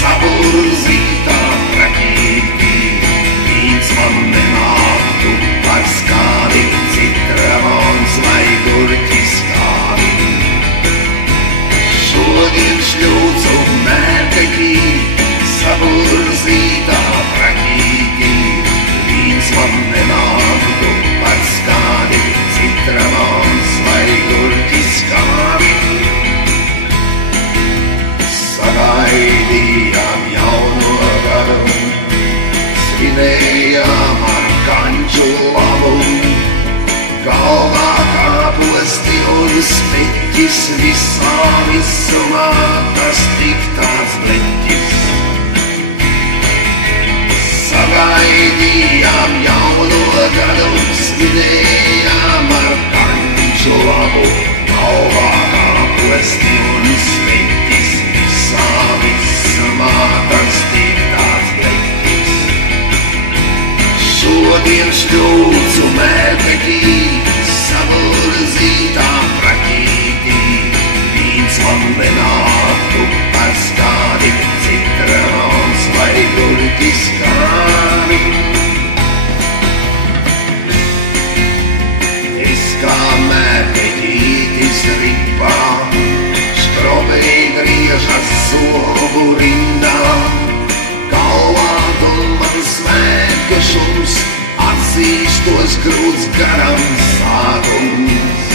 Sapulzītā prakītī, vīns man nenāktu par skādi, citramons vai gurķis skādi. Šodien šļūcu mērķekī, sapulzītā prakītī, vīns man nenāktu par skādi, citramons vai gurķis skādi. Sagaidījām jauno gadu, svinējām ar kanču labu, galvā kāposti un smeķis, visā visumā tas tik tāds bleķis. Sagaidījām jauno gadu, svinējām ar kanču labu, galvā kāposti un smeķis, visumā tas tik tāds bleķis. Šodien šļūcu mērķekī, sapulzītā prakītī, vīns man nenāktu par skādi, citramons vai gurķis skādi. Es kā mērķekītis ripā, škrobei griežas sobu rindā, galvā man svētku šums, atzīstos grūts garam sākums.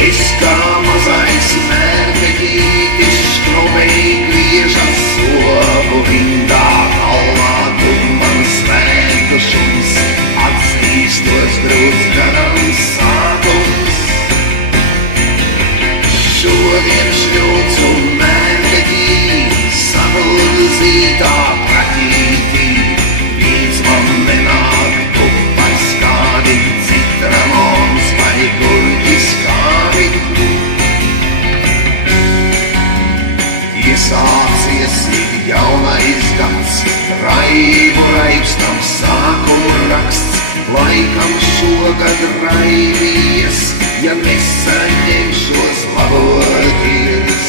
Es kā mazais mērķekītis, škrobei griežas sobu rindā, galvā man svētku šums, atzīstos grūts garam sākums. Šodien šļūcu mērķekī, sapulzītā prakītī, vīns man nenāktu par skādi, citramons vai gurķis skādi. Iesācies ir jaunais gads, raibu raibstam sākumu raksts, laikam šogad raibījies, ja nesaņemšos laboties.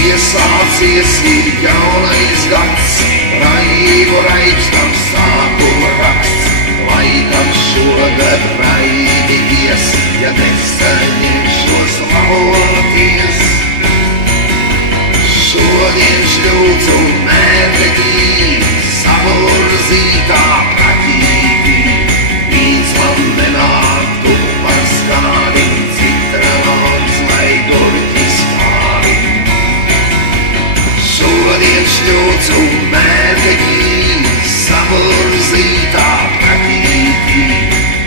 Iesācies ir jaunais gads, raibu raibstam sākuma raksts, laikam šogad raibījies, ja nesaņemšos laboties. Šodien šļūcu mērķekī, sapulzītā prakītī, vīns man nenāktu par skādi, citramons vai gurķis skādi. Šodien šļūcu mērķekī, sapulzītā prakītī,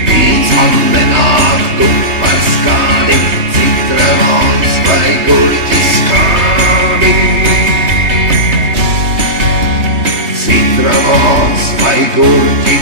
vīns man nenāktu par skādi, citramons vai gurķis skādi. Citramons vai gurķi